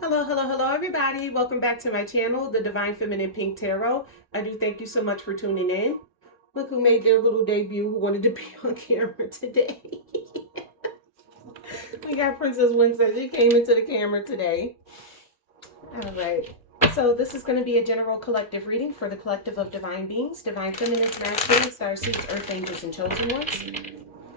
Hello, hello, hello, everybody. Welcome back to my channel, The Divine Feminine Pink Tarot. I do thank you so much for tuning in. Look who made their little debut, who wanted to be on camera today. We got Princess Wednesday. She came into the camera today. All right. So this is going to be a general collective reading for the collective of divine beings, divine feminines, masculines, star seeds, earth angels, and chosen ones.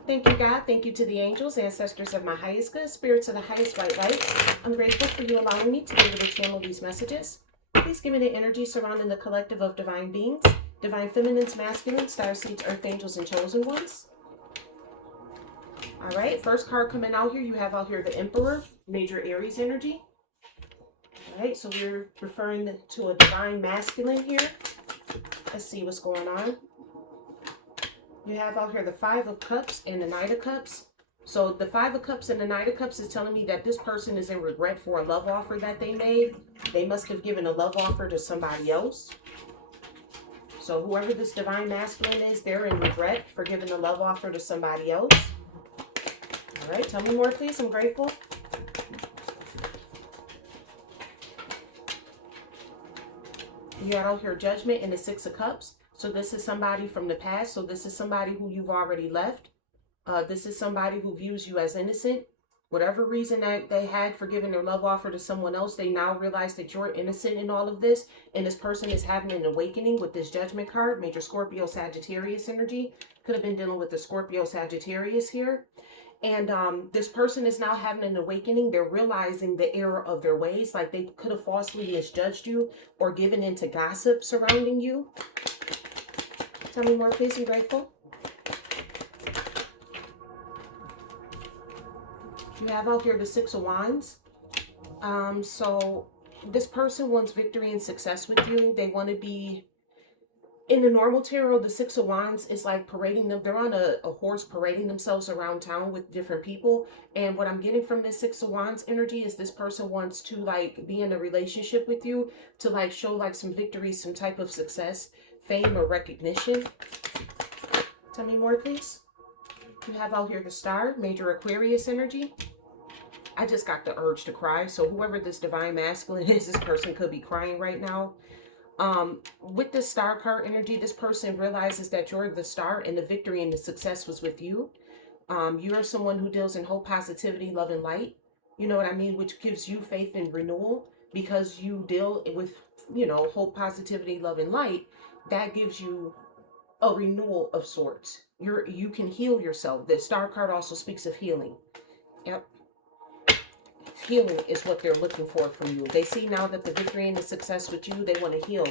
Thank you, God. Thank you to the angels, ancestors of my highest good, spirits of the highest white light. I'm grateful for you allowing me to be able to channel these messages. Please give me the energy surrounding the collective of divine beings, divine feminines, masculines, star seeds, earth angels, and chosen ones. All right, first card coming out here, you have out here the Emperor, major Aries energy. All right, so we're referring to a divine masculine here. Let's see what's going on. You have out here the Five of Cups and the Knight of Cups. So the Five of Cups and the Knight of Cups is telling me that this person is in regret for a love offer that they made. They must have given a love offer to somebody else. So whoever this divine masculine is, they're in regret for giving a love offer to somebody else. All right, tell me more, please. I'm grateful. You got out here Judgment and the Six of Cups. So this is somebody from the past. So this is somebody who you've already left. This is somebody who views you as innocent. Whatever reason that they had for giving their love offer to someone else, they now realize that you're innocent in all of this. And this person is having an awakening with this Judgment card, major Scorpio Sagittarius energy. Could have been dealing with the Scorpio Sagittarius here. And this person is now having an awakening. They're realizing the error of their ways. Like they could have falsely misjudged you or given into gossip surrounding you. Tell me more, please. I'm grateful. You have out here the Six of Wands. So this person wants victory and success with you. They want to be in the normal tarot. The Six of Wands is like parading them. They're on a horse parading themselves around town with different people. And what I'm getting from this Six of Wands energy is this person wants to like be in a relationship with you to like show like some victory, some type of success, fame, or recognition. Tell me more, please. You have out here the Star, major Aquarius energy. I just got the urge to cry. So whoever this divine masculine is, this person could be crying right now. With the Star card energy, this person realizes that you're the star and the victory and the success was with you. You are someone who deals in hope, positivity, love, and light. You know what I mean? Which gives you faith and renewal because you deal with, you know, hope, positivity, love, and light. That gives you a renewal of sorts. You can heal yourself. The Star card also speaks of healing. Yep. Healing is what they're looking for from you. They see now that the victory and the success with you, they want to heal.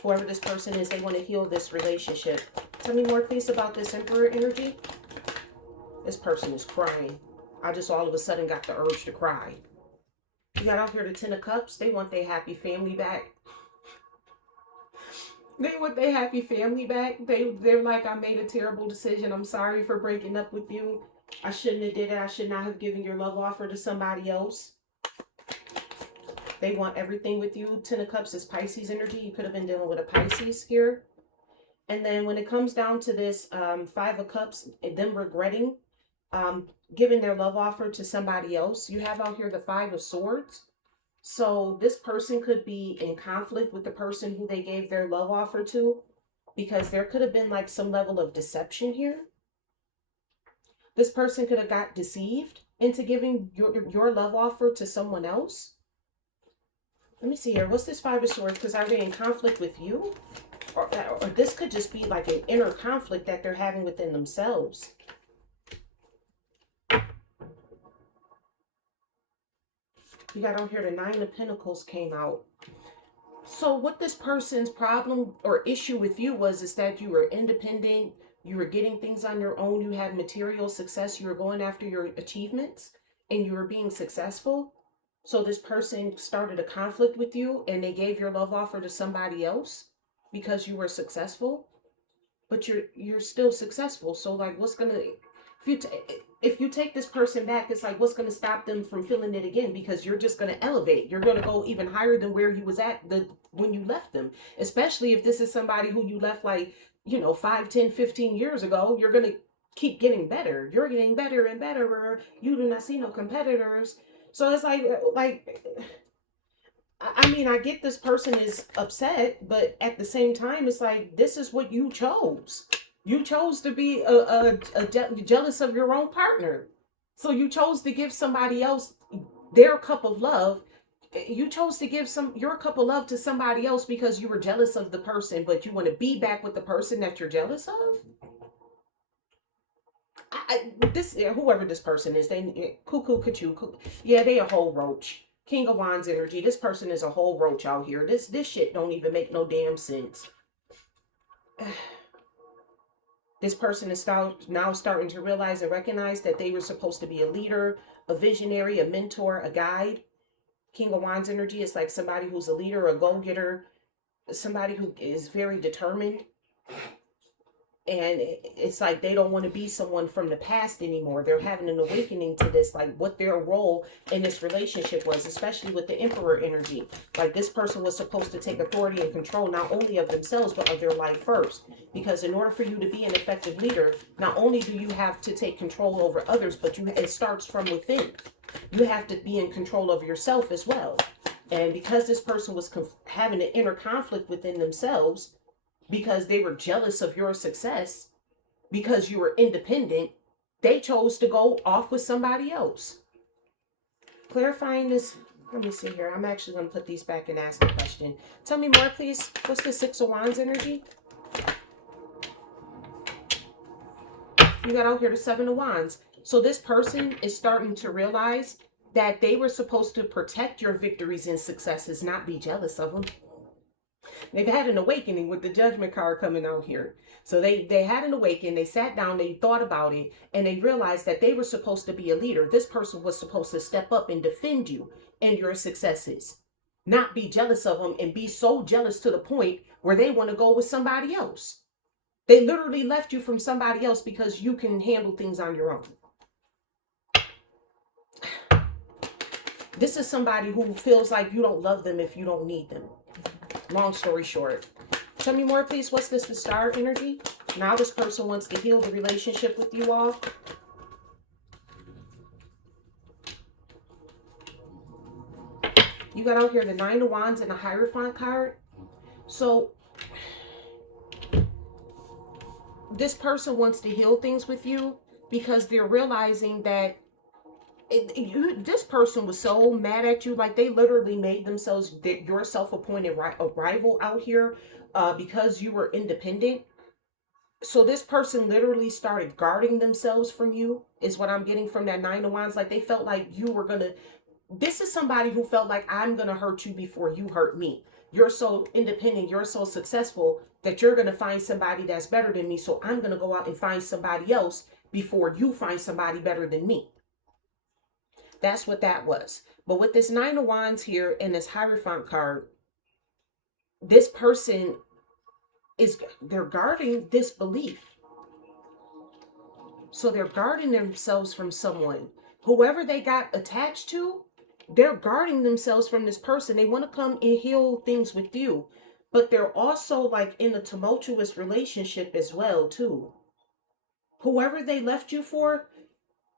Whoever this person is, they want to heal this relationship. Tell me more, please, about this Emperor energy. This person is crying. I just all of a sudden got the urge to cry. You got out here the Ten of Cups. They want their happy family back. They want their happy family back. They're like, I made a terrible decision. I'm sorry for breaking up with you. I shouldn't have did it. I should not have given your love offer to somebody else. They want everything with you. Ten of Cups is Pisces energy. You could have been dealing with a Pisces here. And then when it comes down to this Five of Cups, them regretting giving their love offer to somebody else, you have out here the Five of Swords. So this person could be in conflict with the person who they gave their love offer to because there could have been like some level of deception here. This person could have got deceived into giving your love offer to someone else. Let me see here. What's this Five of Swords? Because are they in conflict with you? Or this could just be like an inner conflict that they're having within themselves. You got on here the Nine of Pentacles came out. So what this person's problem or issue with you was is that you were independent, you were getting things on your own, you had material success, you were going after your achievements, and you were being successful. So this person started a conflict with you and they gave your love offer to somebody else because you were successful, but you're still successful. So like what's gonna if you take this person back, it's like what's gonna stop them from feeling it again? Because you're just gonna elevate. You're gonna go even higher than where you was at when you left them. Especially if this is somebody who you left like, you know, 5, 10, 15 years ago. You're gonna keep getting better. You're getting better and better. You do not see no competitors. So it's like, I mean, I get this person is upset, but at the same time, it's like, this is what you chose. You chose to be jealous of your own partner. So you chose to give somebody else their cup of love. You chose to give your cup of love to somebody else because you were jealous of the person, but you want to be back with the person that you're jealous of. This whoever this person is, they cuckoo, yeah, they a whole roach. King of Wands energy. This person is a whole roach out here. This shit don't even make no damn sense. This person is now starting to realize and recognize that they were supposed to be a leader, a visionary, a mentor, a guide. King of Wands energy is like somebody who's a leader, a go-getter, somebody who is very determined. And it's like they don't want to be someone from the past anymore. They're having an awakening to this, like what their role in this relationship was, especially with the Emperor energy. Like this person was supposed to take authority and control not only of themselves, but of their life first. Because in order for you to be an effective leader, not only do you have to take control over others, but it starts from within. You have to be in control of yourself as well. And because this person was having an inner conflict within themselves, because they were jealous of your success, because you were independent, they chose to go off with somebody else. Clarifying this, let me see here. I'm actually going to put these back and ask the question. Tell me more, please. What's the Six of Wands energy? You got out here the Seven of Wands. So this person is starting to realize that they were supposed to protect your victories and successes, not be jealous of them. They've had an awakening with the Judgment card coming out here. So they had an awakening, they sat down, they thought about it, and they realized that they were supposed to be a leader. This person was supposed to step up and defend you and your successes, not be jealous of them and be so jealous to the point where they want to go with somebody else. They literally left you from somebody else because you can handle things on your own. This is somebody who feels like you don't love them if you don't need them. Long story short. Tell me more, please. What's this, the Star energy? Now this person wants to heal the relationship with you all. You got out here the Nine of Wands and the Hierophant card. So this person wants to heal things with you because they're realizing that this person was so mad at you, like they literally made themselves your self-appointed rival out here because you were independent. So this person literally started guarding themselves from you, is what I'm getting from that Nine of Wands. Like they felt like you were gonna, this is somebody who felt like, I'm gonna hurt you before you hurt me. You're so independent, you're so successful that you're gonna find somebody that's better than me, so I'm gonna go out and find somebody else before you find somebody better than me. That's what that was. But with this Nine of Wands here and this Hierophant card, this person they're guarding this belief. So they're guarding themselves from someone. Whoever they got attached to, they're guarding themselves from this person. They want to come and heal things with you. But they're also like in a tumultuous relationship as well, too. Whoever they left you for,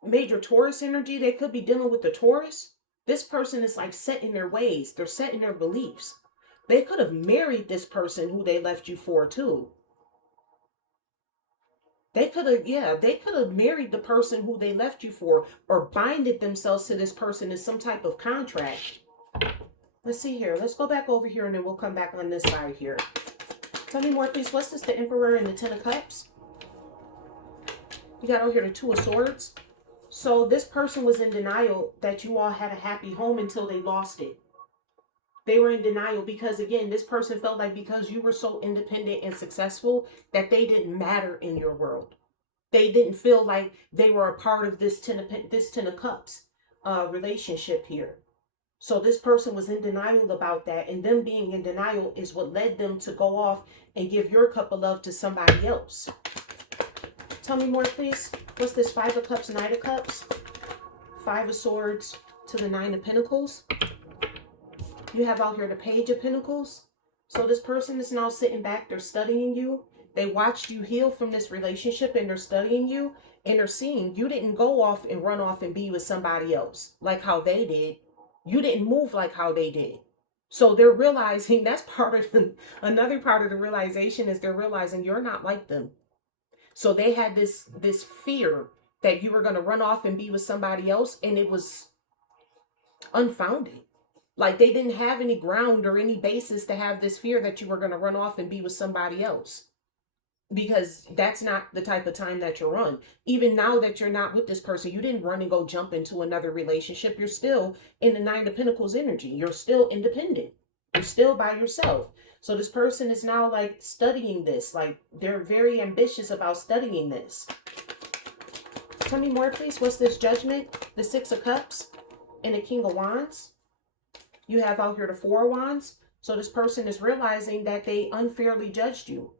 major Taurus energy, they could be dealing with the Taurus. This person is like set in their ways. They're set in their beliefs. They could have married this person who they left you for too. They could have married the person who they left you for, or binded themselves to this person in some type of contract. Let's see here. Let's go back over here and then we'll come back on this side here. Tell me more, please. What's this, the Emperor and the Ten of Cups? You got over here the Two of Swords. So this person was in denial that you all had a happy home until they lost it. They were in denial because, again, this person felt like because you were so independent and successful that they didn't matter in your world. They didn't feel like they were a part of this Ten of Cups relationship here. So this person was in denial about that, and them being in denial is what led them to go off and give your cup of love to somebody else. Tell me more, please. What's this? Five of Cups, Knight of Cups, Five of Swords to the Nine of Pentacles. You have out here the Page of Pentacles. So this person is now sitting back. They're studying you. They watched you heal from this relationship and they're studying you and they're seeing you didn't go off and run off and be with somebody else like how they did. You didn't move like how they did. So they're realizing that's part of another part of the realization is they're realizing you're not like them. So they had this fear that you were going to run off and be with somebody else, and it was unfounded. Like they didn't have any ground or any basis to have this fear that you were going to run off and be with somebody else, because that's not the type of time that you're on. Even now that you're not with this person, you didn't run and go jump into another relationship. You're still in the Nine of Pentacles energy. You're still independent. You're still by yourself. So this person is now like studying this. Like they're very ambitious about studying this. Tell me more, please. What's this Judgment? The Six of Cups and the King of Wands. You have out here the Four of Wands. So this person is realizing that they unfairly judged you.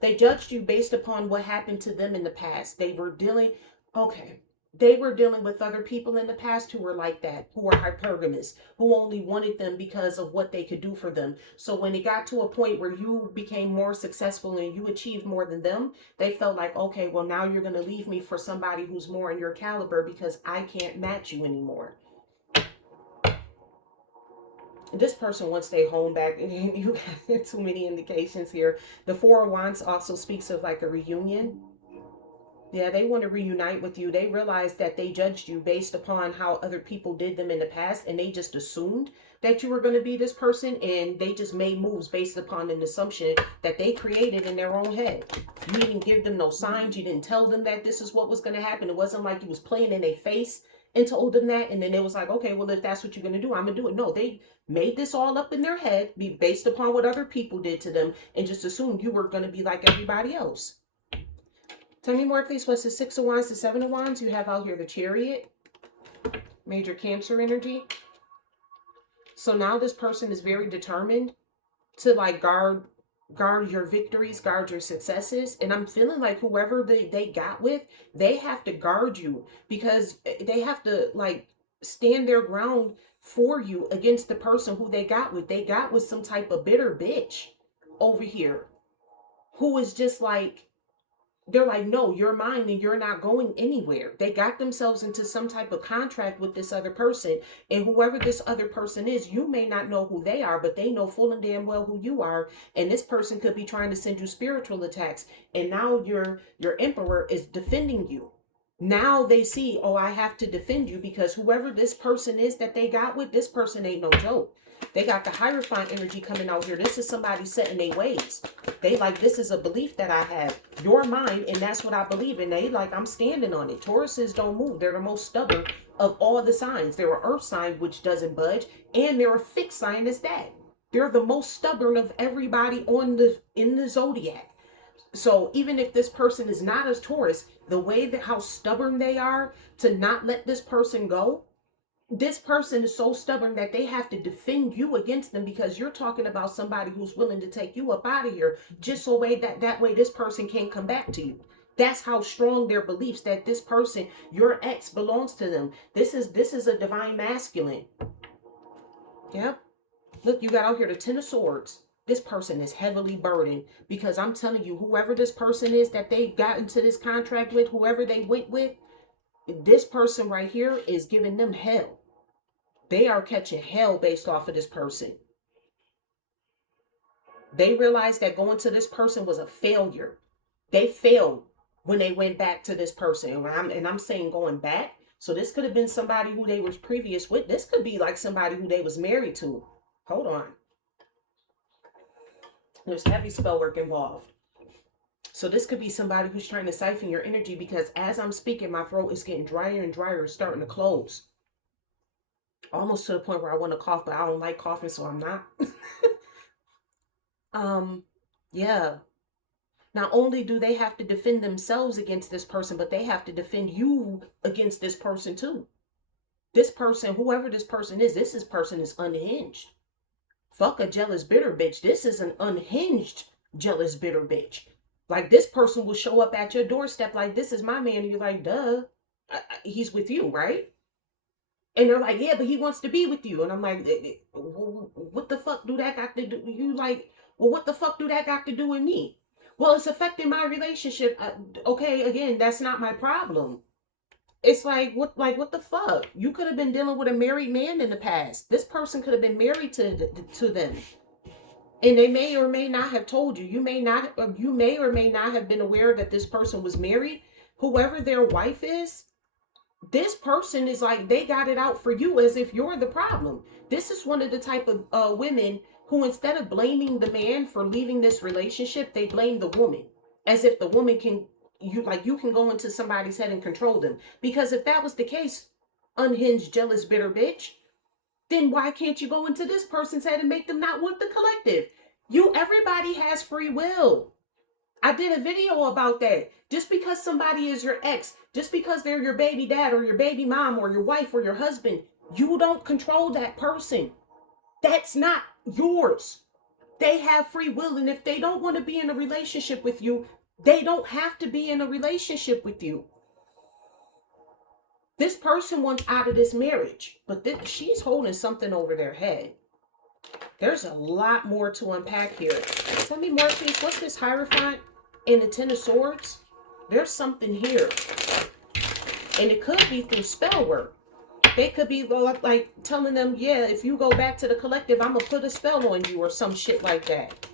They judged you based upon what happened to them in the past. They were dealing with other people in the past who were like that, who were hypergamous, who only wanted them because of what they could do for them. So when it got to a point where you became more successful and you achieved more than them, they felt like, okay, well, now you're going to leave me for somebody who's more in your caliber because I can't match you anymore. This person wants their home back. You got too many indications here. The Four of Wands also speaks of like a reunion. Yeah, they want to reunite with you. They realized that they judged you based upon how other people did them in the past, and they just assumed that you were going to be this person, and they just made moves based upon an assumption that they created in their own head. You didn't give them no signs. You didn't tell them that this is what was going to happen. It wasn't like you was playing in their face and told them that, and then it was like, okay, well, if that's what you're going to do, I'm going to do it. No, they made this all up in their head, be based upon what other people did to them, and just assumed you were going to be like everybody else. Tell me more, please. What's the Six of Wands, the Seven of Wands? You have out here the Chariot, major Cancer energy. So now this person is very determined to like guard your victories, guard your successes. And I'm feeling like whoever they got with, they have to guard you, because they have to like stand their ground for you against the person who they got with. They got with some type of bitter bitch over here who is just like, they're like, no, you're mine and you're not going anywhere. They got themselves into some type of contract with this other person. And whoever this other person is, you may not know who they are, but they know full and damn well who you are. And this person could be trying to send you spiritual attacks. And now your emperor is defending you. Now they see, oh, I have to defend you, because whoever this person is that they got with, this person ain't no joke. They got the Hierophant energy coming out here. This is somebody set in their ways. They like, this is a belief that I have. You're mine, and that's what I believe in. They like, I'm standing on it. Tauruses don't move. They're the most stubborn of all the signs. They're an earth sign, which doesn't budge, and they're a fixed sign as that. They're the most stubborn of everybody in the zodiac. So even if this person is not a Taurus, the way that how stubborn they are to not let this person go, this person is so stubborn that they have to defend you against them, because you're talking about somebody who's willing to take you up out of here just so that way this person can't come back to you. That's how strong their beliefs that this person, your ex, belongs to them. This is a divine masculine. Yep. Look, you got out here the Ten of Swords. This person is heavily burdened, because I'm telling you, whoever this person is that they got into this contract with, whoever they went with, this person right here is giving them hell. They are catching hell based off of this person. They realized that going to this person was a failure. They failed when they went back to this person. And I'm saying going back. So this could have been somebody who they was previous with. This could be like somebody who they was married to. Hold on. There's heavy spell work involved. So this could be somebody who's trying to siphon your energy, because as I'm speaking, my throat is getting drier and drier. It's starting to close. Almost to the point where I want to cough, but I don't like coughing, so I'm not. Yeah. Not only do they have to defend themselves against this person, but they have to defend you against this person too. This person, whoever this person is, this person is unhinged. Fuck a jealous, bitter bitch. This is an unhinged, jealous, bitter bitch. Like, this person will show up at your doorstep like, this is my man. And you're like, duh, he's with you, right? And they're like, yeah, but he wants to be with you. And I'm like, what the fuck do that got to do? You like, well, what the fuck do that got to do with me? Well, it's affecting my relationship. Okay, again, that's not my problem. It's like what the fuck? You could have been dealing with a married man in the past. This person could have been married to them. And they may or may not have told you. You may or may not have been aware that this person was married. Whoever their wife is, this person is like, they got it out for you as if you're the problem. This is one of the type of women who, instead of blaming the man for leaving this relationship, they blame the woman, as if the woman can, you can go into somebody's head and control them. Because if that was the case, unhinged, jealous, bitter bitch, then why can't you go into this person's head and make them not want the collective? Everybody has free will. I did a video about that. Just because somebody is your ex, just because they're your baby dad or your baby mom or your wife or your husband, you don't control that person. That's not yours. They have free will, and if they don't want to be in a relationship with you, they don't have to be in a relationship with you. This person wants out of this marriage, but she's holding something over their head. There's a lot more to unpack here. Tell me more, please. What's this Hierophant and the Ten of Swords? There's something here. And it could be through spell work. They could be like telling them, yeah, if you go back to the collective, I'm going to put a spell on you or some shit like that.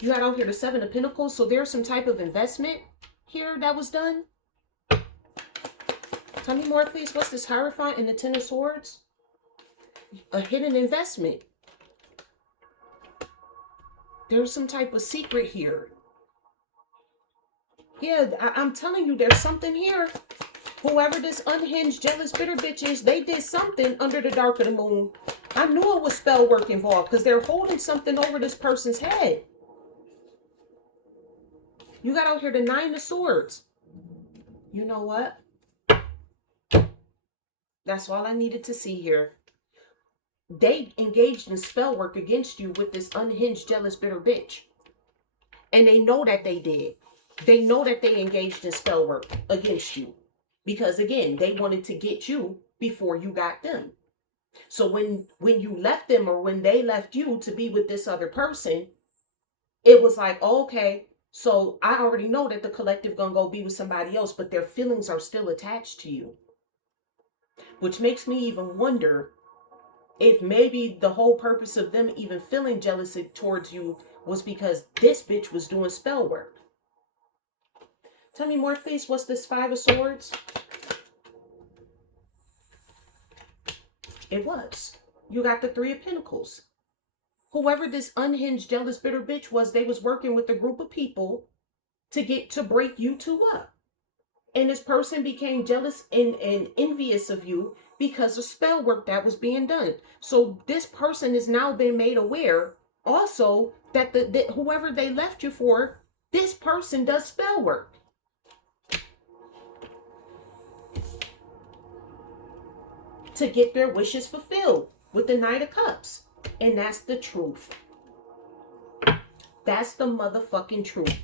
You got out here the Seven of Pentacles. So there's some type of investment here that was done. Tell me more, please. What's this Hierophant and the Ten of Swords? A hidden investment. There's some type of secret here. Yeah, I'm telling you, there's something here. Whoever this unhinged, jealous, bitter bitch is, they did something under the dark of the moon. I knew it was spell work involved because they're holding something over this person's head. You got out here the Nine of Swords. You know what? That's all I needed to see here. They engaged in spell work against you with this unhinged, jealous, bitter bitch. And they know that they did. They know that they engaged in spell work against you. Because again, they wanted to get you before you got them. So when you left them or when they left you to be with this other person, it was like, oh, okay, so I already know that the collective gonna go be with somebody else, but their feelings are still attached to you. Which makes me even wonder if maybe the whole purpose of them even feeling jealousy towards you was because this bitch was doing spell work. Tell me more, please. What's this Five of Swords? It was. You got the Three of Pentacles. Whoever this unhinged, jealous, bitter bitch was, they was working with a group of people to break you two up. And this person became jealous and envious of you because of spell work that was being done. So this person has now been made aware also that whoever they left you for, this person does spell work. To get their wishes fulfilled with the Knight of Cups. And that's the truth. That's the motherfucking truth.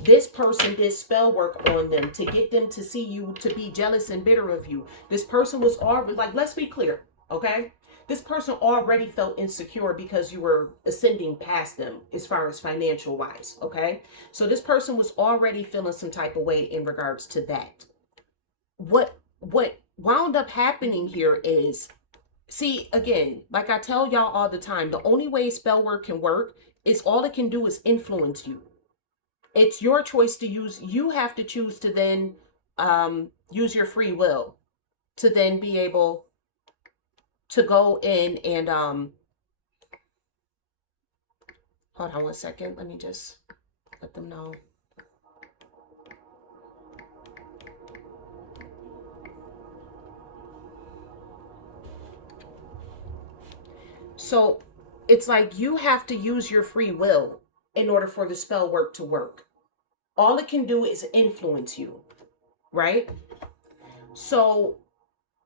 This person did spell work on them to get them to see you, to be jealous and bitter of you. This person was already, like, let's be clear, okay? This person already felt insecure because you were ascending past them as far as financial wise, okay? So this person was already feeling some type of way in regards to that. What wound up happening here is, see, again, like I tell y'all all the time, the only way spell work can work is all it can do is influence you. It's your choice to use. You have to choose to then use your free will to then be able to go in and hold on one second. Let me just let them know. So it's like you have to use your free will in order for the spell work to work. All it can do is influence you, right? So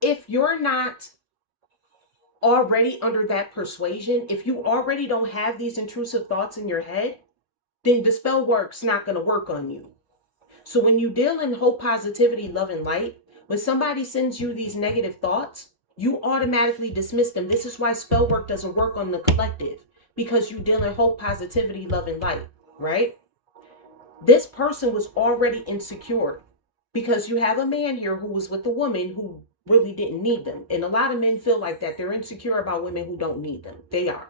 if you're not already under that persuasion, if you already don't have these intrusive thoughts in your head, then the spell work's not going to work on you. So when you deal in hope, positivity, love, and light, when somebody sends you these negative thoughts, you automatically dismiss them. This is why spell work doesn't work on the collective, because you deal in hope, positivity, love, and light, right? This person was already insecure because you have a man here who was with a woman who really didn't need them. And a lot of men feel like that. They're insecure about women who don't need them. They are.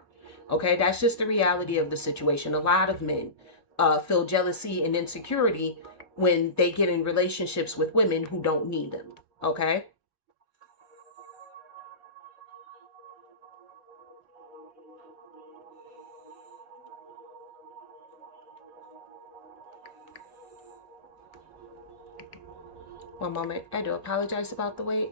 Okay, that's just the reality of the situation. A lot of men feel jealousy and insecurity when they get in relationships with women who don't need them. Okay. One moment. I do apologize about the wait.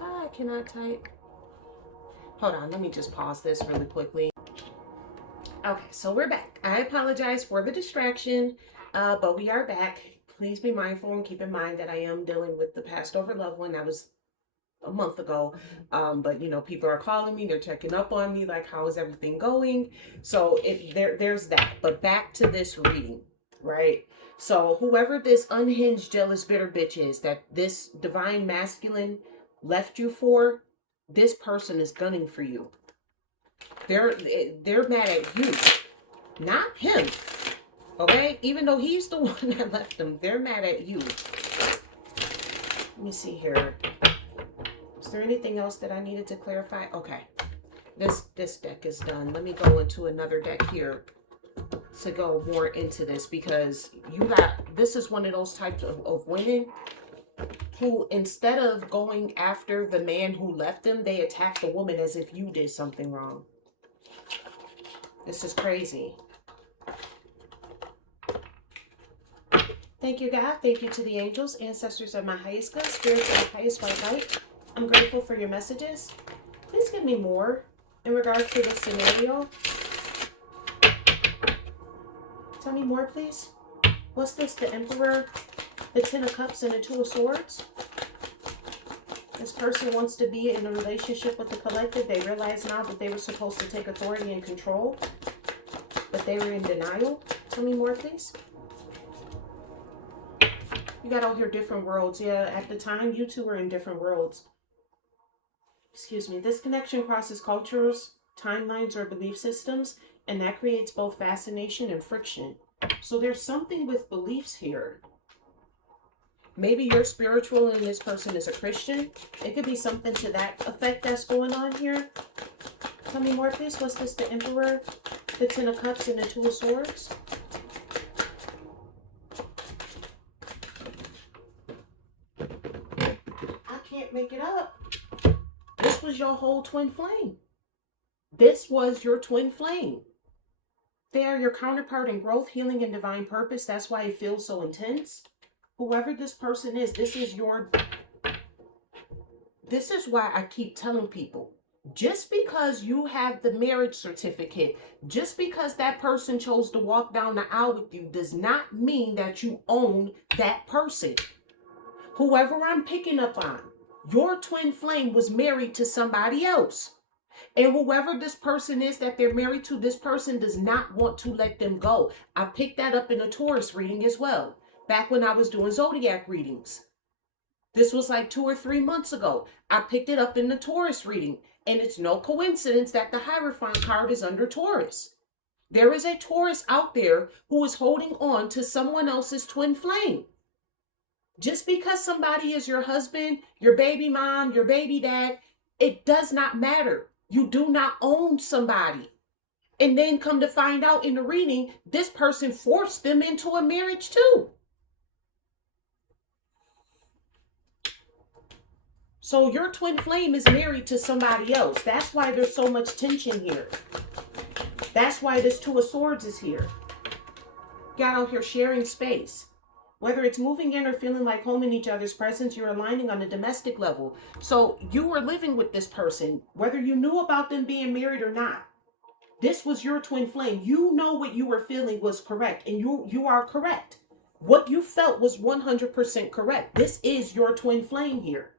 I cannot type. Hold on. Let me just pause this really quickly. Okay, so we're back. I apologize for the distraction, but we are back. Please be mindful and keep in mind that I am dealing with the passed over loved one. That was a month ago. But you know, people are calling me, they're checking up on me, like how is everything going? So there's that. But back to this reading, right? So whoever this unhinged, jealous, bitter bitch is that this divine masculine left you for, this person is gunning for you. They're mad at you, not him. Okay? Even though he's the one that left them, they're mad at you. Let me see here. Is there anything else that I needed to clarify? Okay. This deck is done. Let me go into another deck here to go more into this, because this is one of those types of women who, instead of going after the man who left them, they attack the woman as if you did something wrong. This is crazy. Thank you, God. Thank you to the angels, ancestors of my highest good, spirits of the highest white light. I'm grateful for your messages. Please give me more in regards to this scenario. Tell me more, please. What's this? The Emperor, the Ten of Cups, and the Two of Swords. This person wants to be in a relationship with the collective. They realize now that they were supposed to take authority and control, but they were in denial. Tell me more, please. You got out here different worlds. Yeah, at the time, you two were in different worlds. Excuse me. This connection crosses cultures, timelines, or belief systems, and that creates both fascination and friction. So there's something with beliefs here. Maybe you're spiritual and this person is a Christian. It could be something to that effect that's going on here. Tell me more, please. What's this? The Emperor, the Ten of Cups, and the Two of Swords. I can't make it up. This was your whole twin flame. This was your twin flame. They are your counterpart in growth, healing, and divine purpose. That's why it feels so intense. Whoever this person is, this is why I keep telling people, just because you have the marriage certificate, just because that person chose to walk down the aisle with you, does not mean that you own that person. Whoever I'm picking up on, your twin flame was married to somebody else. And whoever this person is that they're married to, this person does not want to let them go. I picked that up in a Taurus reading as well, back when I was doing zodiac readings. This was like 2 or 3 months ago. I picked it up in the Taurus reading. And it's no coincidence that the Hierophant card is under Taurus. There is a Taurus out there who is holding on to someone else's twin flame. Just because somebody is your husband, your baby mom, your baby dad, it does not matter. You do not own somebody. And then come to find out in the reading, this person forced them into a marriage too. So your twin flame is married to somebody else. That's why there's so much tension here. That's why this Two of Swords is here. Got out here sharing space. Whether it's moving in or feeling like home in each other's presence, you're aligning on a domestic level. So you were living with this person, whether you knew about them being married or not. This was your twin flame. You know what you were feeling was correct, and you are correct. What you felt was 100% correct. This is your twin flame here.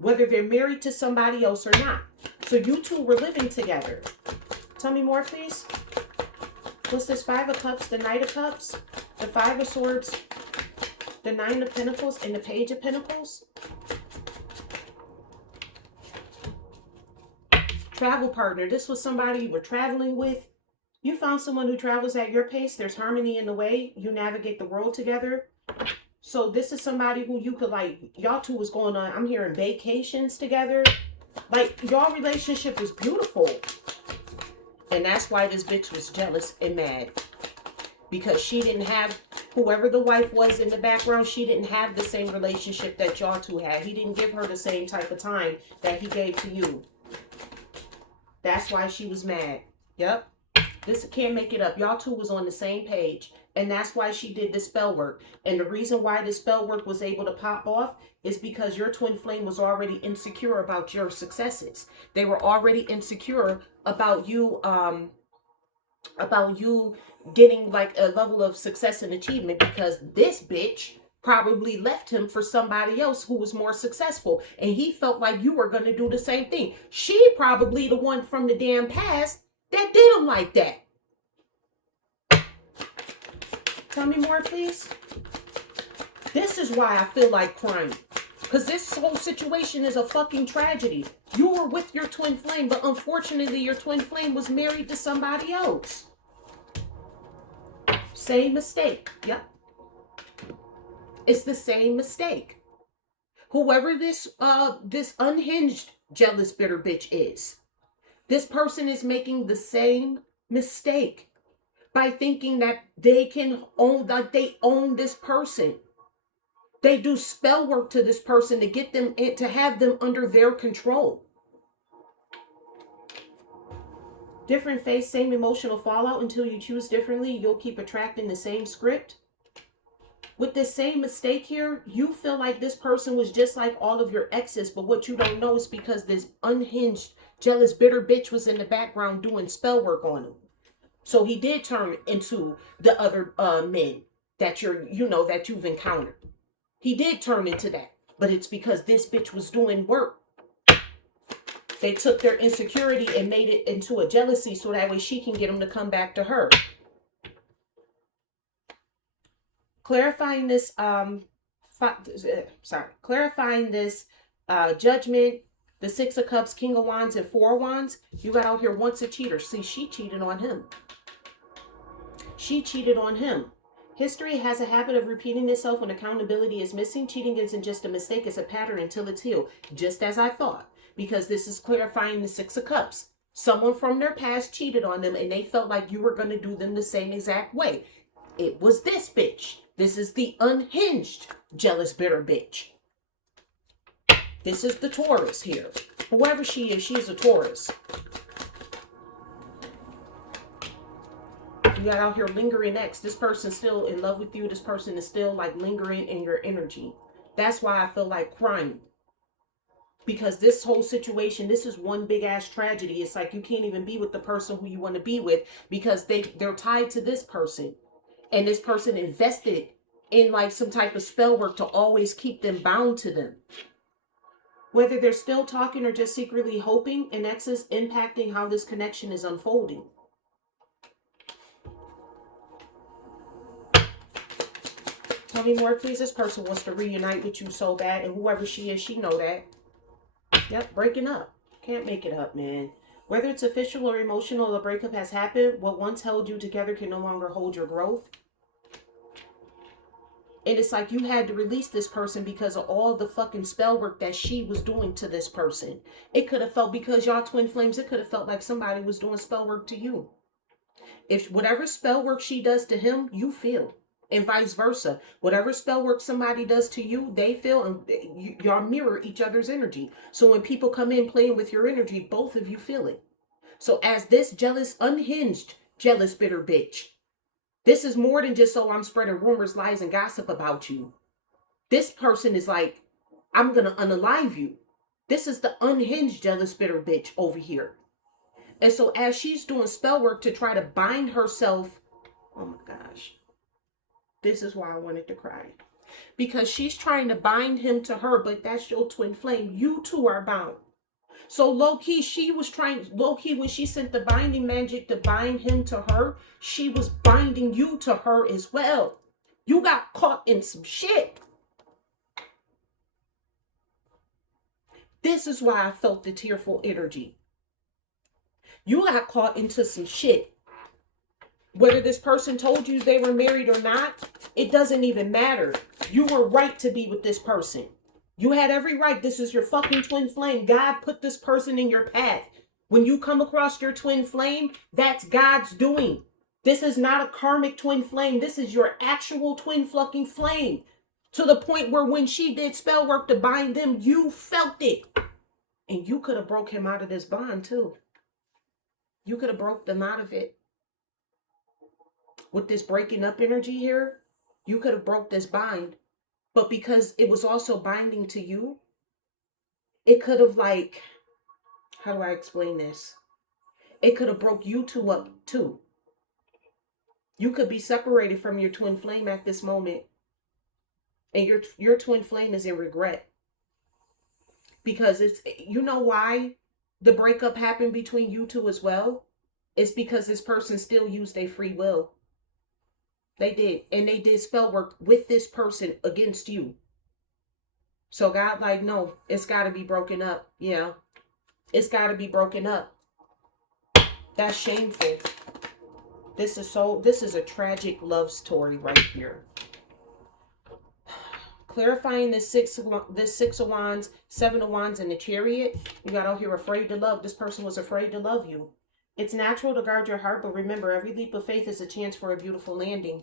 whether they're married to somebody else or not. So you two were living together. Tell me more, please. What's this? 5 of Cups, the Knight of Cups, the 5 of Swords, the 9 of Pentacles, and the Page of Pentacles. Travel partner. This was somebody you were traveling with. You found someone who travels at your pace. There's harmony in the way you navigate the world together. So this is somebody who you could, like, y'all two was going on, I'm hearing vacations together. Like, y'all relationship was beautiful. And that's why this bitch was jealous and mad. Because she didn't have, whoever the wife was in the background, she didn't have the same relationship that y'all two had. He didn't give her the same type of time that he gave to you. That's why she was mad. Yep. This can't make it up. Y'all two was on the same page. And that's why she did the spell work. And the reason why the spell work was able to pop off is because your twin flame was already insecure about your successes. They were already insecure about you getting like a level of success and achievement, because this bitch probably left him for somebody else who was more successful. And he felt like you were going to do the same thing. She probably the one from the damn past that did him like that. Tell me more, please. This is why I feel like crying. Because this whole situation is a fucking tragedy. You were with your twin flame, but unfortunately your twin flame was married to somebody else. Same mistake. Yep. It's the same mistake. Whoever this unhinged, jealous, bitter bitch is, this person is making the same mistake by thinking that they can own, that they own this person. They do spell work to this person to get them in, to have them under their control. Different face, same emotional fallout. Until you choose differently, you'll keep attracting the same script. With this same mistake here, you feel like this person was just like all of your exes, but what you don't know is because this unhinged, jealous, bitter bitch was in the background doing spell work on him. So he did turn into the other men that that you've encountered. He did turn into that, but it's because this bitch was doing work. They took their insecurity and made it into a jealousy so that way she can get him to come back to her. Clarifying this, judgment, the 6 of Cups, King of Wands, and 4 of Wands. You got out here once a cheater. See, she cheated on him. She cheated on him. History has a habit of repeating itself when accountability is missing. Cheating isn't just a mistake, it's a pattern until it's healed. Just as I thought. Because this is clarifying the 6 of Cups. Someone from their past cheated on them and they felt like you were going to do them the same exact way. It was this bitch. This is the unhinged, jealous, bitter bitch. This is the Taurus here. Whoever she is a Taurus. You got out here lingering ex. This person's still in love with you. This person is still like lingering in your energy. That's why I feel like crying. Because this whole situation, this is one big ass tragedy. It's like you can't even be with the person who you want to be with because they're tied to this person. And this person invested in like some type of spell work to always keep them bound to them. Whether they're still talking or just secretly hoping, an ex is impacting how this connection is unfolding. Tell me more, please. This person wants to reunite with you so bad, and whoever she is, she know that. Yep, breaking up. Can't make it up, man. Whether it's official or emotional, a breakup has happened. What once held you together can no longer hold your growth. And it's like you had to release this person because of all the fucking spell work that she was doing to this person. It could have felt, because y'all twin flames, it could have felt like somebody was doing spell work to you. If whatever spell work she does to him, you feel. And vice versa. Whatever spell work somebody does to you, they feel, and y'all mirror each other's energy. So when people come in playing with your energy, both of you feel it. So as this jealous, unhinged, jealous, bitter bitch, this is more than just, so I'm spreading rumors, lies, and gossip about you. This person is like, I'm going to unalive you. This is the unhinged, jealous, bitter bitch over here. And so as she's doing spell work to try to bind herself, oh my gosh. This is why I wanted to cry. because she's trying to bind him to her, but that's your twin flame. You two are bound. So low-key, she was trying, low-key, when she sent the binding magic to bind him to her, she was binding you to her as well. You got caught in some shit. This is why I felt the tearful energy. You got caught into some shit. Whether this person told you they were married or not, it doesn't even matter. You were right to be with this person. You had every right. This is your fucking twin flame. God put this person in your path. When you come across your twin flame, that's God's doing. This is not a karmic twin flame. This is your actual twin fucking flame. To the point where when she did spell work to bind them, you felt it. And you could have broke him out of this bond too. You could have broke them out of it. With this breaking up energy here, you could have broke this bind. But because it was also binding to you, it could have, like, how do I explain this? It could have broke you two up too. You could be separated from your twin flame at this moment. And your twin flame is in regret. Because it's, you know why the breakup happened between you two as well? It's because this person still used their free will. They did. And they did spell work with this person against you. So God, like, no, it's got to be broken up. Yeah. It's got to be broken up. That's shameful. This is a tragic love story right here. Clarifying this six of wands, 7 of wands, and the chariot. You got out here afraid to love. This person was afraid to love you. It's natural to guard your heart, but remember, every leap of faith is a chance for a beautiful landing.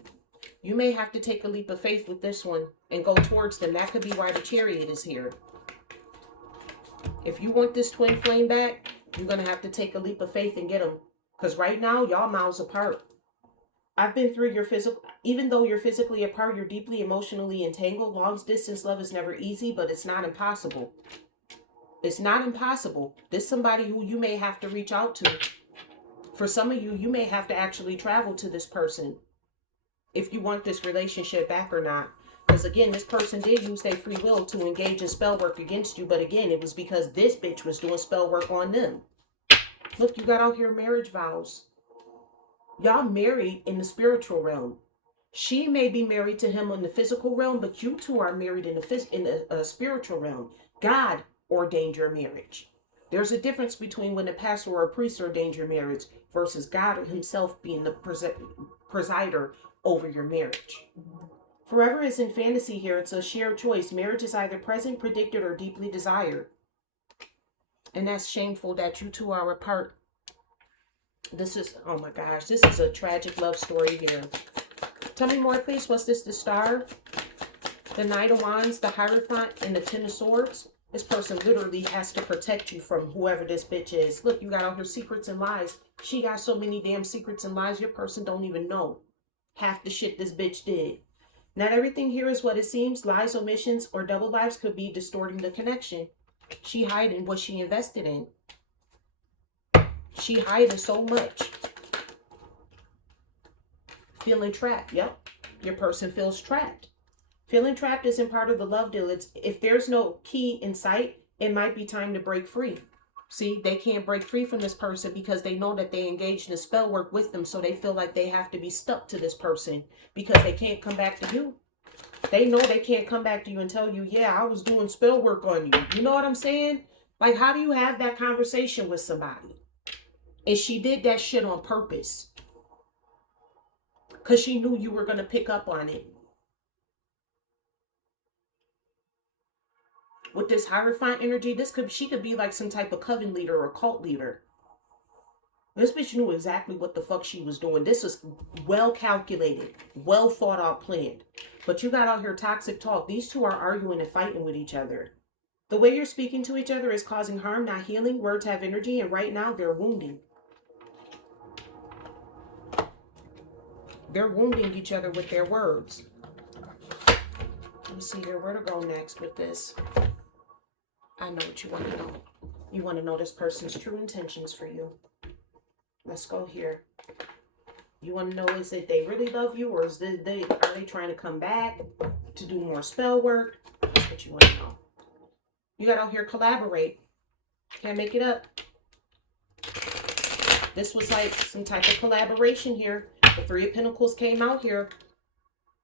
You may have to take a leap of faith with this one and go towards them. That could be why the chariot is here. If you want this twin flame back, you're going to have to take a leap of faith and get them. Because right now, y'all miles apart. I've been through your physical, even though you're physically apart, you're deeply emotionally entangled. Long distance love is never easy, but it's not impossible. It's not impossible. There's somebody who you may have to reach out to. For some of you, you may have to actually travel to this person if you want this relationship back or not. Because again, this person did use their free will to engage in spell work against you. But again, it was because this bitch was doing spell work on them. Look, you got out here marriage vows. Y'all married in the spiritual realm. She may be married to him in the physical realm, but you two are married in the spiritual realm. God ordained your marriage. There's a difference between when a pastor or a priest ordained your marriage versus God himself being the presider over your marriage. Forever is in fantasy here. It's a shared choice. Marriage is either present, predicted, or deeply desired. And that's shameful that you two are apart. This is, oh my gosh, this is a tragic love story here. Tell me more, please. What's this? The Star, the Knight of Wands, the Hierophant, and the Ten of Swords. This person literally has to protect you from whoever this bitch is. Look, you got all her secrets and lies. She got so many damn secrets and lies, your person don't even know half the shit this bitch did. Not everything here is what it seems. Lies, omissions, or double lives could be distorting the connection. She hiding what she invested in. She hiding so much. Feeling trapped. Yep. Your person feels trapped. Feeling trapped isn't part of the love deal. It's, if there's no key in sight, it might be time to break free. See, they can't break free from this person because they know that they engaged in a spell work with them. So they feel like they have to be stuck to this person because they can't come back to you. They know they can't come back to you and tell you, yeah, I was doing spell work on you. You know what I'm saying? Like, how do you have that conversation with somebody? And she did that shit on purpose. Because she knew you were going to pick up on it. With this Hierophant energy, she could be like some type of coven leader or cult leader. This bitch knew exactly what the fuck she was doing. This was well calculated, well thought out, planned. But you got out here toxic talk. These two are arguing and fighting with each other. The way you're speaking to each other is causing harm, not healing. Words have energy, and right now they're wounding. They're wounding each other with their words. Let me see here where to go next with this. I know what you want to know. You want to know this person's true intentions for you. Let's go here. You want to know, is it they really love you, or are they trying to come back? to do more spell work. That's what you want to know. You got out here collaborate. Can't make it up. This was like some type of collaboration here. The Three of Pentacles came out here.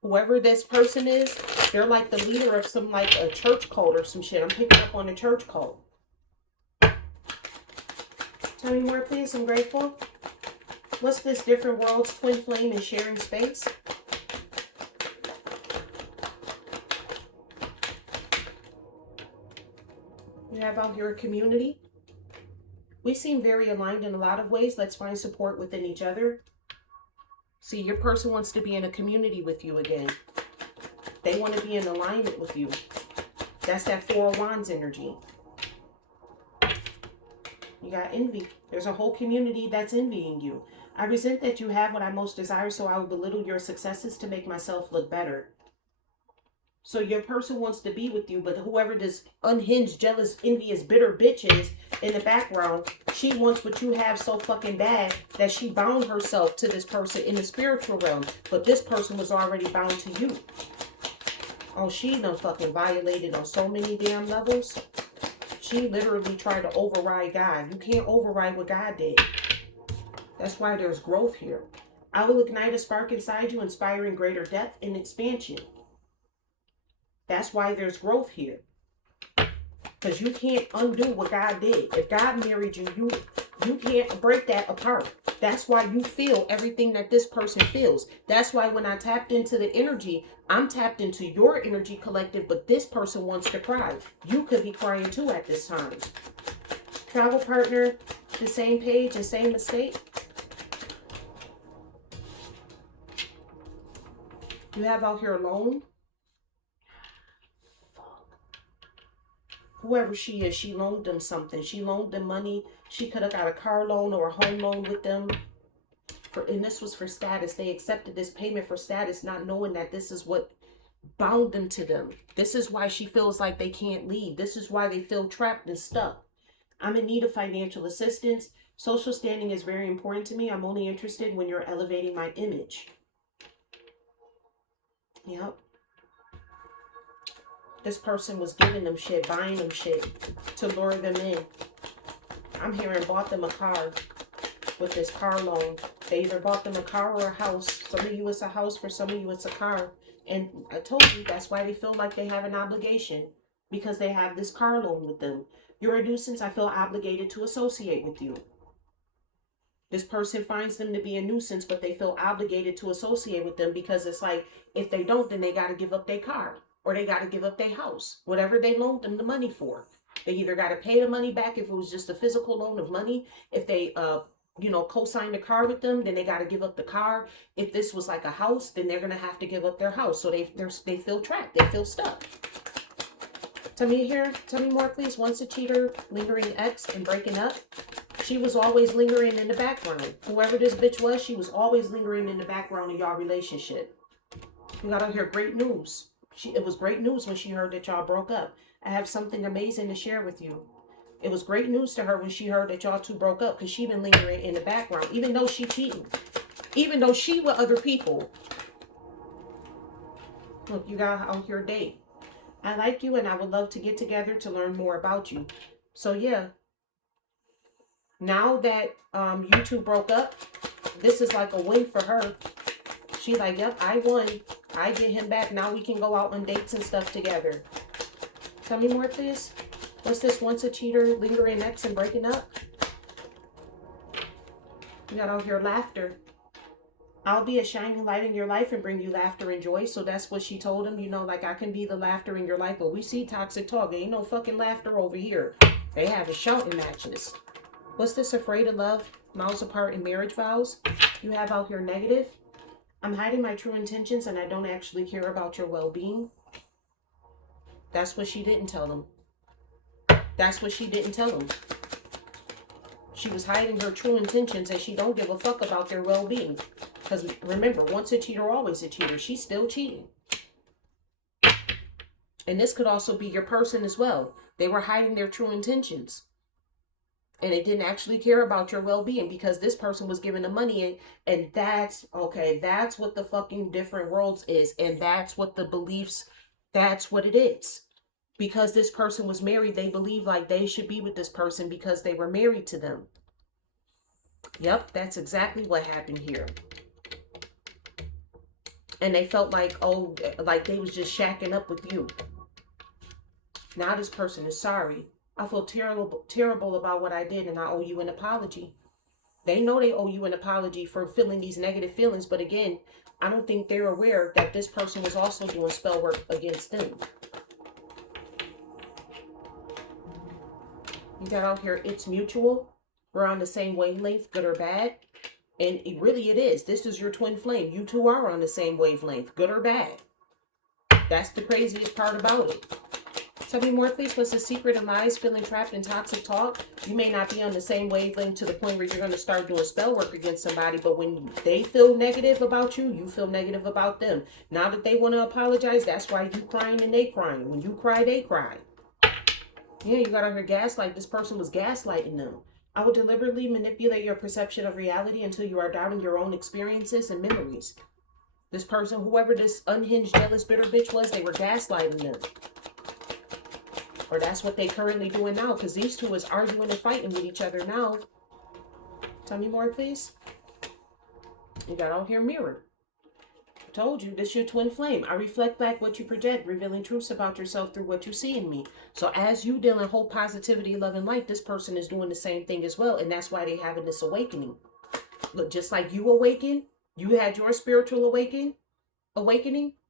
Whoever this person is, they're like the leader of some like a church cult or some shit. I'm picking up on a church cult. Tell me more, please. I'm grateful. What's this? Different worlds, twin flame, and sharing space. You have out here a community. We seem very aligned in a lot of ways. Let's find support within each other. See, your person wants to be in a community with you again. They want to be in alignment with you. That's that Four of Wands energy. You got envy. There's a whole community that's envying you. I resent that you have what I most desire, so I will belittle your successes to make myself look better. So your person wants to be with you, but whoever this unhinged, jealous, envious, bitter bitch is in the background, she wants what you have so fucking bad that she bound herself to this person in the spiritual realm. But this person was already bound to you. Oh, she done fucking violated on so many damn levels. She literally tried to override God. You can't override what God did. That's why there's growth here. I will ignite a spark inside you, inspiring greater depth and expansion. That's why there's growth here. Because you can't undo what God did. If God married you, you can't break that apart. That's why you feel everything that this person feels. That's why when I tapped into the energy, I'm tapped into your energy collective, but this person wants to cry. You could be crying too at this time. Travel partner, the same page and same mistake. You have out here alone. Whoever she is, she loaned them something. She loaned them money. She could have got a car loan or a home loan with them. And this was for status. They accepted this payment for status, not knowing that this is what bound them to them. This is why she feels like they can't leave. This is why they feel trapped and stuck. I'm in need of financial assistance. Social standing is very important to me. I'm only interested when you're elevating my image. Yep. This person was giving them shit, buying them shit to lure them in. I'm hearing bought them a car with this car loan. They either bought them a car or a house. Some of you it's a house, for some of you it's a car. And I told you that's why they feel like they have an obligation, because they have this car loan with them. You're a nuisance. I feel obligated to associate with you. This person finds them to be a nuisance, but they feel obligated to associate with them because it's like, if they don't, then they got to give up their car or they got to give up their house, whatever they loaned them the money for. They either got to pay the money back if it was just a physical loan of money. If they, co-sign the car with them, then they got to give up the car. If this was like a house, then they're going to have to give up their house. So they feel trapped. They feel stuck. Tell me more, please. Once a cheater, lingering ex, and breaking up. She was always lingering in the background. Whoever this bitch was, she was always lingering in the background of y'all relationship. You got out here great news. It was great news when she heard that y'all broke up. I have something amazing to share with you. It was great news to her when she heard that y'all two broke up, because she been lingering in the background, even though she cheating. Even though she with other people. Look, you got out here a date. I like you and I would love to get together to learn more about you. So yeah. Now that you two broke up, this is like a win for her. She like, yep, I won. I get him back. Now we can go out on dates and stuff together. Tell me more, please. What's this? Once a cheater, lingering ex, and breaking up? You got out here laughter. I'll be a shining light in your life and bring you laughter and joy. So that's what she told him. You know, like, I can be the laughter in your life. But we see toxic talk. Ain't no fucking laughter over here. They having shouting matches. What's this? Afraid of love, miles apart, and marriage vows? You have out here negative. I'm hiding my true intentions and I don't actually care about your well-being. That's what she didn't tell him. That's what she didn't tell him. She was hiding her true intentions and she don't give a fuck about their well-being. Because remember, once a cheater, always a cheater. She's still cheating. And this could also be your person as well. They were hiding their true intentions. And they didn't actually care about your well-being because this person was giving the money. And that's, okay, that's what the fucking different worlds is. And that's what the beliefs That's what it is. Because this person was married, they believe like they should be with this person because they were married to them. Yep, that's exactly what happened here. And they felt like, oh, like they was just shacking up with you. Now this person is sorry. I feel terrible about what I did, and I owe you an apology. They know they owe you an apology for feeling these negative feelings, but again, I don't think they're aware that this person was also doing spell work against them. You got out here, it's mutual. We're on the same wavelength, good or bad. And it is. This is your twin flame. You two are on the same wavelength, good or bad. That's the craziest part about it. Tell me more, please. What's the secret of lies, feeling trapped in toxic talk? You may not be on the same wavelength to the point where you're going to start doing spell work against somebody, but when they feel negative about you, you feel negative about them. Now that they want to apologize, that's why you crying and they crying. When you cry, they cry. Yeah, you got on her gaslight. This person was gaslighting them. I will deliberately manipulate your perception of reality until you are doubting your own experiences and memories. This person, whoever this unhinged, jealous, bitter bitch was, they were gaslighting them. Or that's what they currently doing now, because these two is arguing and fighting with each other now. Tell me more, please. You got out here mirror. I told you, this is your twin flame. I reflect back what you project, revealing truths about yourself through what you see in me. So as you deal in whole positivity, love, and light, this person is doing the same thing as well. And that's why they're having this awakening. Look, just like you awakened, you had your spiritual awakening.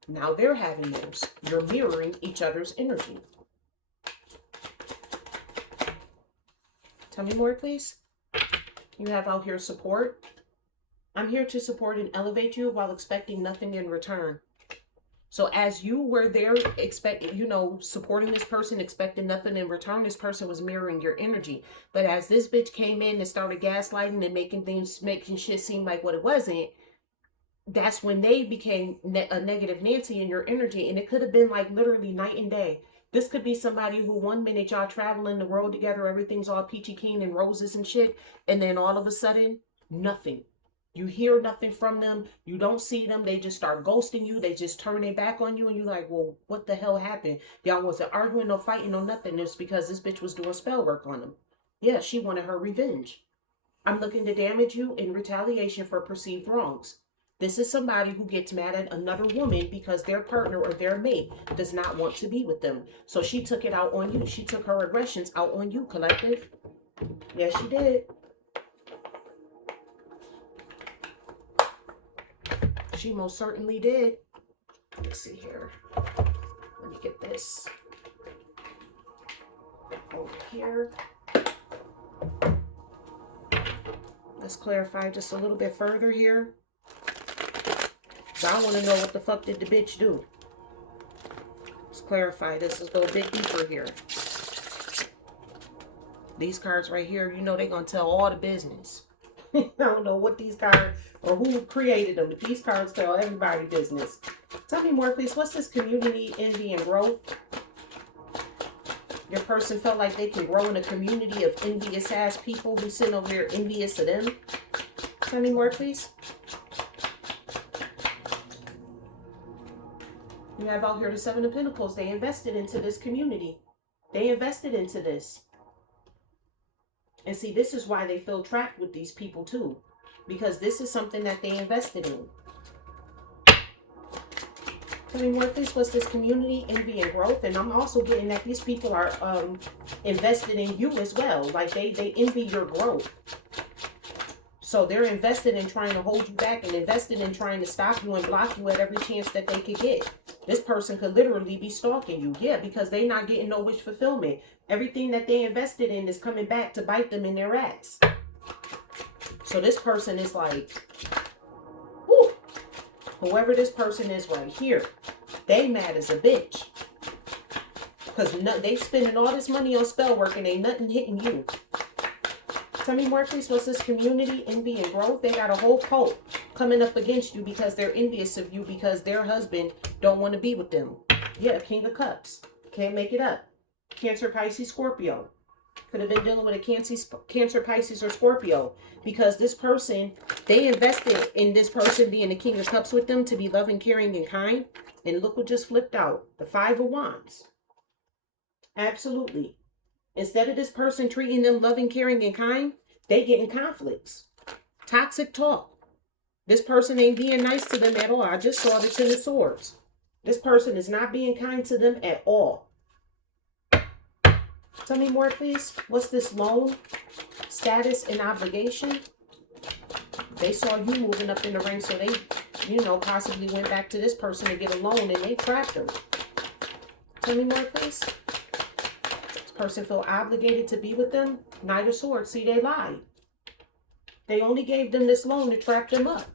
Now they're having theirs. You're mirroring each other's energy. Tell me more, please. You have out here support. I'm here to support and elevate you while expecting nothing in return. So as you were there, supporting this person, expecting nothing in return, this person was mirroring your energy. But as this bitch came in and started gaslighting and making shit seem like what it wasn't, that's when they became a negative Nancy in your energy. And it could have been like literally night and day. This could be somebody who 1 minute y'all traveling the world together, everything's all peachy keen and roses and shit. And then all of a sudden, nothing. You hear nothing from them. You don't see them. They just start ghosting you. They just turn their back on you. And you're like, well, what the hell happened? Y'all wasn't arguing, no fighting, no nothing. It's because this bitch was doing spell work on them. Yeah, she wanted her revenge. I'm looking to damage you in retaliation for perceived wrongs. This is somebody who gets mad at another woman because their partner or their mate does not want to be with them. So she took it out on you. She took her aggressions out on you, collective. Yes, she did. She most certainly did. Let's see here. Let me get this over here. Let's clarify just a little bit further here. So I want to know what the fuck did the bitch do? Let's clarify this. Let's go a bit deeper here. These cards right here, you know they're going to tell all the business. I don't know what these cards or who created them, but these cards tell everybody business. Tell me more, please. What's this community, envy, and growth? Your person felt like they can grow in a community of envious ass people who sit over here envious of them. Tell me more, please. You have out here the Seven of Pentacles. They invested into this community. They invested into this. And see, this is why they feel trapped with these people too. Because this is something that they invested in. Tell me more, please. What's this community, envy, and growth? And I'm also getting that these people are invested in you as well. Like they envy your growth. So they're invested in trying to hold you back and invested in trying to stop you and block you at every chance that they could get. This person could literally be stalking you. Yeah, because they're not getting no wish fulfillment. Everything that they invested in is coming back to bite them in their ass. So this person is like, whew, whoever this person is right here, they mad as a bitch. Because they spending all this money on spell work and ain't nothing hitting you. Tell me more, please. What's this community, envy, and growth? They got a whole cult coming up against you because they're envious of you because their husband don't want to be with them. Yeah, King of Cups. Can't make it up. Cancer, Pisces, Scorpio. Could have been dealing with a Cancer, Pisces, or Scorpio. Because this person, they invested in this person being the King of Cups with them to be loving, caring, and kind. And look what just flipped out. The Five of Wands. Absolutely. Instead of this person treating them loving, caring, and kind, they get in conflicts. Toxic talk. This person ain't being nice to them at all. I just saw the Ten of Swords. This person is not being kind to them at all. Tell me more, please. What's this loan, status, and obligation? They saw you moving up in the ranks, so they, you know, possibly went back to this person to get a loan, and they trapped them. Tell me more, please. This person feel obligated to be with them. Knight of Swords. See, they lied. They only gave them this loan to trap them up.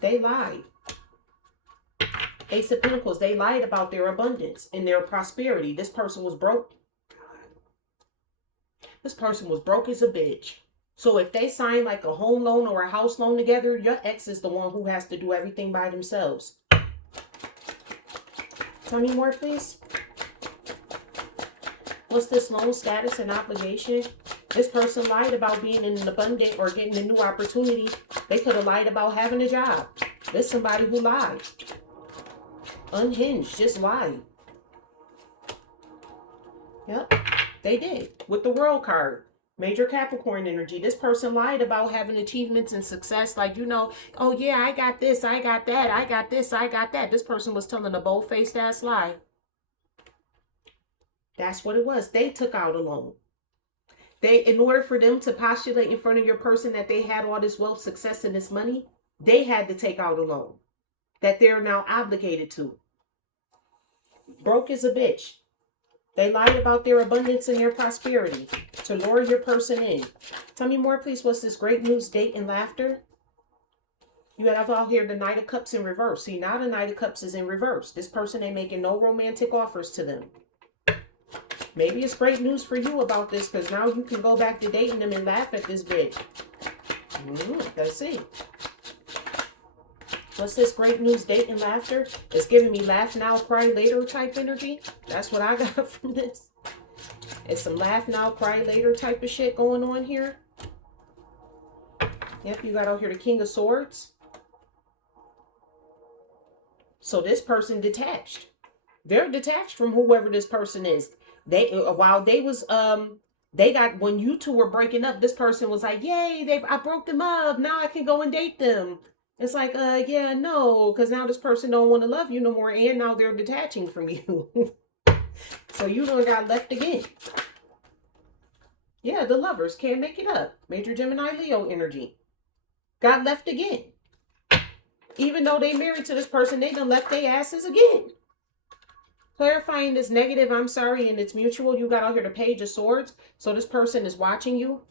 They lied. Ace of Pentacles. They lied about their abundance and their prosperity. This person was broke. This person was broke as a bitch. So if they sign like a home loan or a house loan together, your ex is the one who has to do everything by themselves. Tell me more, please. What's this loan, status, and obligation? This person lied about being in an abundant or getting a new opportunity. They could have lied about having a job. There's somebody who lied. Unhinged, just lied. Yep, they did. With the World card. Major Capricorn energy. This person lied about having achievements and success. Like, you know, oh yeah, I got this, I got that, I got this, I got that. This person was telling a bold-faced ass lie. That's what it was. They took out a loan. In order for them to postulate in front of your person that they had all this wealth, success, and this money, they had to take out a loan that they're now obligated to. Broke as a bitch. They lied about their abundance and their prosperity to lure your person in. Tell me more, please. What's this great news, date, and laughter? You have out here the Knight of Cups in reverse. See, now the Knight of Cups is in reverse. This person ain't making no romantic offers to them. Maybe it's great news for you about this, because now you can go back to dating them and laugh at this bitch. Let's see. What's this great news, date, and laughter? It's giving me laugh now, cry later type energy. That's what I got from this. It's some laugh now, cry later type of shit going on here. Yep, you got out here the King of Swords. So this person detached. They're detached from whoever this person is. While they was they got, when you two were breaking up, this person was like, yay, I broke them up, now I can go and date them. It's like, yeah, no, because now this person don't want to love you no more, and now they're detaching from you. So you done got left again. Yeah, the Lovers can't make it up. Major Gemini Leo energy. Got left again. Even though they married to this person, they done left their asses again. Clarifying this negative, I'm sorry, and it's mutual. You got out here the Page of Swords. So this person is watching you.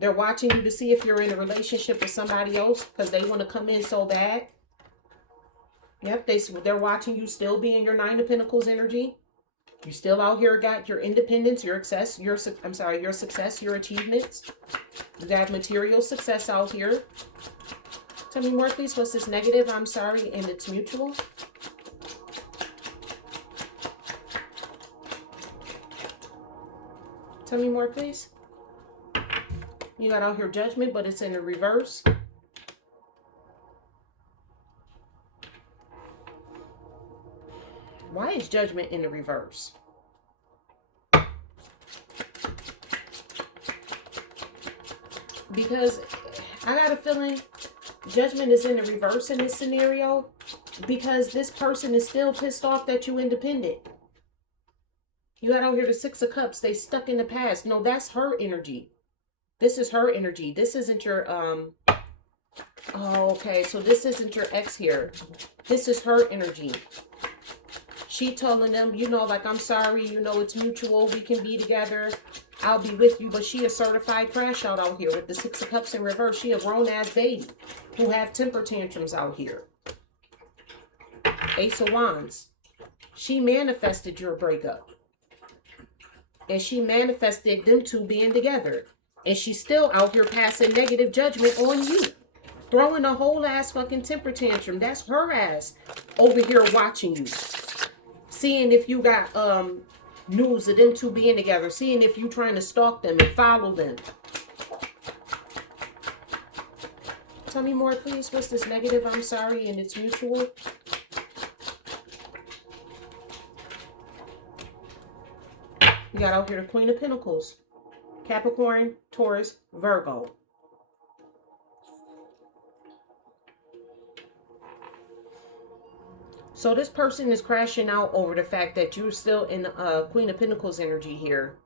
They're watching you to see if you're in a relationship with somebody else because they want to come in so bad. Yep, they're watching you still be in your Nine of Pentacles energy. You still out here got your independence, your success, your achievements. You got material success out here. Tell me more, please. What's this negative? I'm sorry, and it's mutual. Tell me more, please. You got out here Judgment, but it's in the reverse. Why is Judgment in the reverse? Because I got a feeling Judgment is in the reverse in this scenario because this person is still pissed off that you're independent. You got out here the Six of Cups. They stuck in the past. No, that's her energy. This is her energy. This isn't your, oh, okay. So this isn't your ex here. This is her energy. She telling them, you know, like, I'm sorry, you know, it's mutual. We can be together. I'll be with you. But she a certified crash out here with the Six of Cups in reverse. She a grown-ass baby who have temper tantrums out here. Ace of Wands. She manifested your breakup. And she manifested them two being together. And she's still out here passing negative judgment on you. Throwing a whole ass fucking temper tantrum. That's her ass over here watching you. seeing if you got news of them two being together, seeing if you trying to stalk them and follow them. Tell me more, please. What's this negative? I'm sorry, and it's mutual. You got out here the Queen of Pentacles, Capricorn, Taurus, Virgo. So this person is crashing out over the fact that you're still in Queen of Pentacles energy here.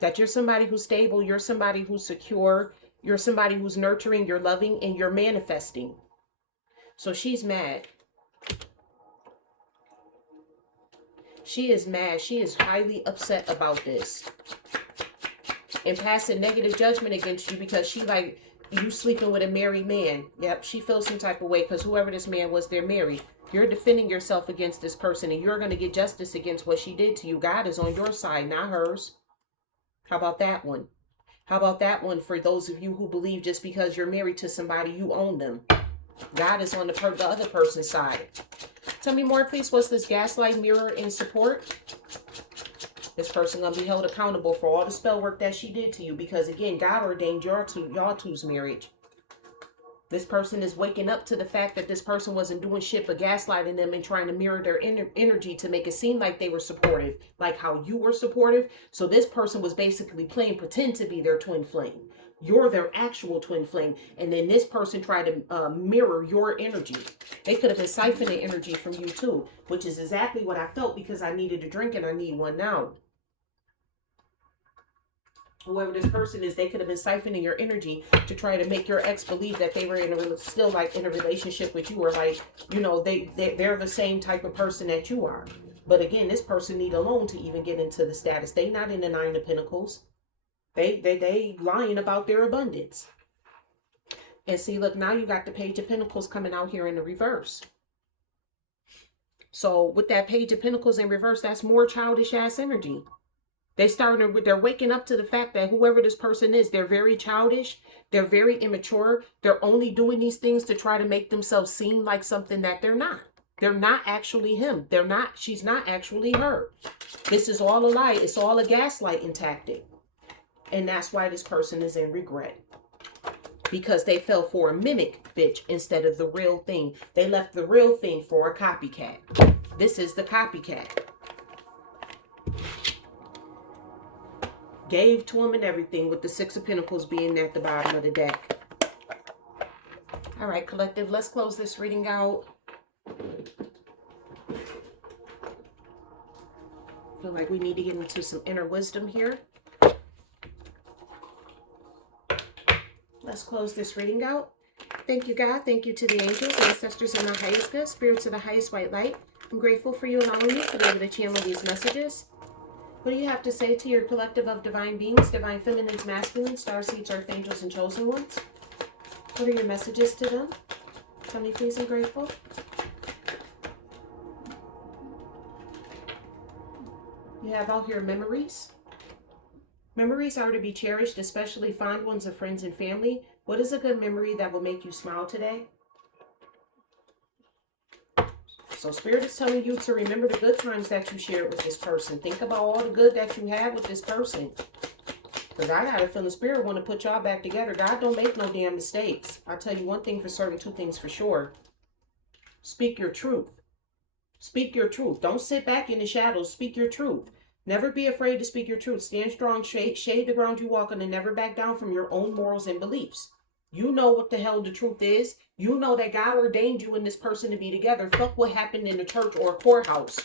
That you're somebody who's stable, you're somebody who's secure, you're somebody who's nurturing, you're loving, and you're manifesting. So she's mad. She is mad. She is highly upset about this. And passing negative judgment against you because she like you sleeping with a married man. Yep, she feels some type of way because whoever this man was, they're married. You're defending yourself against this person and you're going to get justice against what she did to you. God is on your side, not hers. How about that one? How about that one for those of you who believe just because you're married to somebody, you own them? God is on the other person's side. Tell me more, please. What's this gaslight, mirror, and support? This person going to be held accountable for all the spell work that she did to you. Because, again, God ordained y'all two's marriage. This person is waking up to the fact that this person wasn't doing shit but gaslighting them and trying to mirror their energy to make it seem like they were supportive. Like how you were supportive. So this person was basically playing pretend to be their twin flame. You're their actual twin flame. And then this person tried to mirror your energy. They could have been siphoning energy from you too. Which is exactly what I felt because I needed a drink and I need one now. Whoever this person is, they could have been siphoning your energy to try to make your ex believe that they were still like in a relationship with you, or like, you know, they're the same type of person that you are. But again, this person need a loan to even get into the status. They not in the Nine of Pentacles. They lying about their abundance. And see, look, now you got the Page of Pentacles coming out here in the reverse. So with that Page of Pentacles in reverse, that's more childish ass energy. They're waking up to the fact that whoever this person is, they're very childish. They're very immature. They're only doing these things to try to make themselves seem like something that they're not. They're not actually him. She's not actually her. This is all a lie. It's all a gaslighting tactic. And that's why this person is in regret. Because they fell for a mimic bitch instead of the real thing. They left the real thing for a copycat. This is the copycat. Gave to him and everything, with the Six of Pentacles being at the bottom of the deck. All right, collective, let's close this reading out. Feel like we need to get into some inner wisdom here. Let's close this reading out. Thank you, God. Thank you to the angels, ancestors, and the highest good, spirits of the highest white light. I'm grateful for you allowing me to be able to channel these messages. What do you have to say to your collective of divine beings, divine feminines, masculines, starseeds, earth angels, and chosen ones? What are your messages to them? Tell me, please, I'm grateful. You have out here memories. Memories are to be cherished, especially fond ones of friends and family. What is a good memory that will make you smile today? So Spirit is telling you to remember the good times that you shared with this person. Think about all the good that you had with this person. Because I got a feeling Spirit want to put y'all back together. God don't make no damn mistakes. I'll tell you one thing for certain, two things for sure. Speak your truth. Speak your truth. Don't sit back in the shadows. Speak your truth. Never be afraid to speak your truth. Stand strong, shade the ground you walk on, and never back down from your own morals and beliefs. You know what the hell the truth is. You know that God ordained you and this person to be together. Fuck what happened in a church or a courthouse.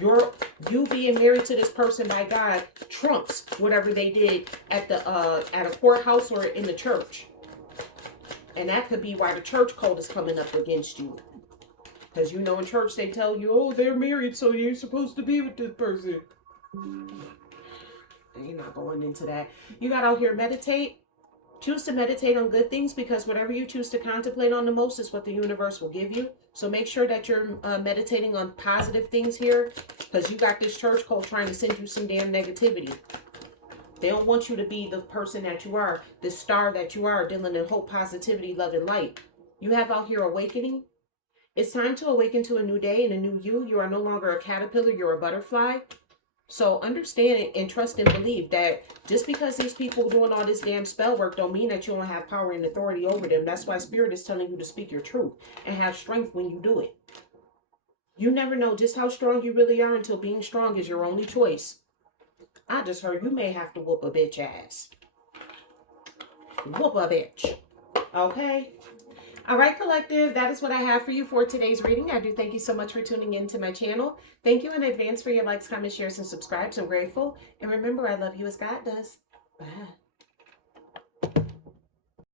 You being married to this person by God trumps whatever they did at a courthouse or in the church. And that could be why the church code is coming up against you. Because you know in church they tell you, oh, they're married, so you're supposed to be with this person. And you're not going into that. You got out here meditate. Choose to meditate on good things, because whatever you choose to contemplate on the most is what the universe will give you. So make sure that you're meditating on positive things here, because you got this church cult trying to send you some damn negativity. They don't want you to be the person that you are, the star that you are, dealing in hope, positivity, love, and light. You have out here awakening. It's time to awaken to a new day and a new you. You are no longer a caterpillar, you're a butterfly. So understand and trust and believe that just because these people doing all this damn spell work don't mean that you don't have power and authority over them. That's why Spirit is telling you to speak your truth and have strength when you do it. You never know just how strong you really are until being strong is your only choice. I just heard you may have to whoop a bitch ass. Whoop a bitch. Okay? All right, collective, that is what I have for you for today's reading. I do thank you so much for tuning in to my channel. Thank you in advance for your likes, comments, shares, and subscribes. I'm grateful. And remember, I love you as God does. Bye.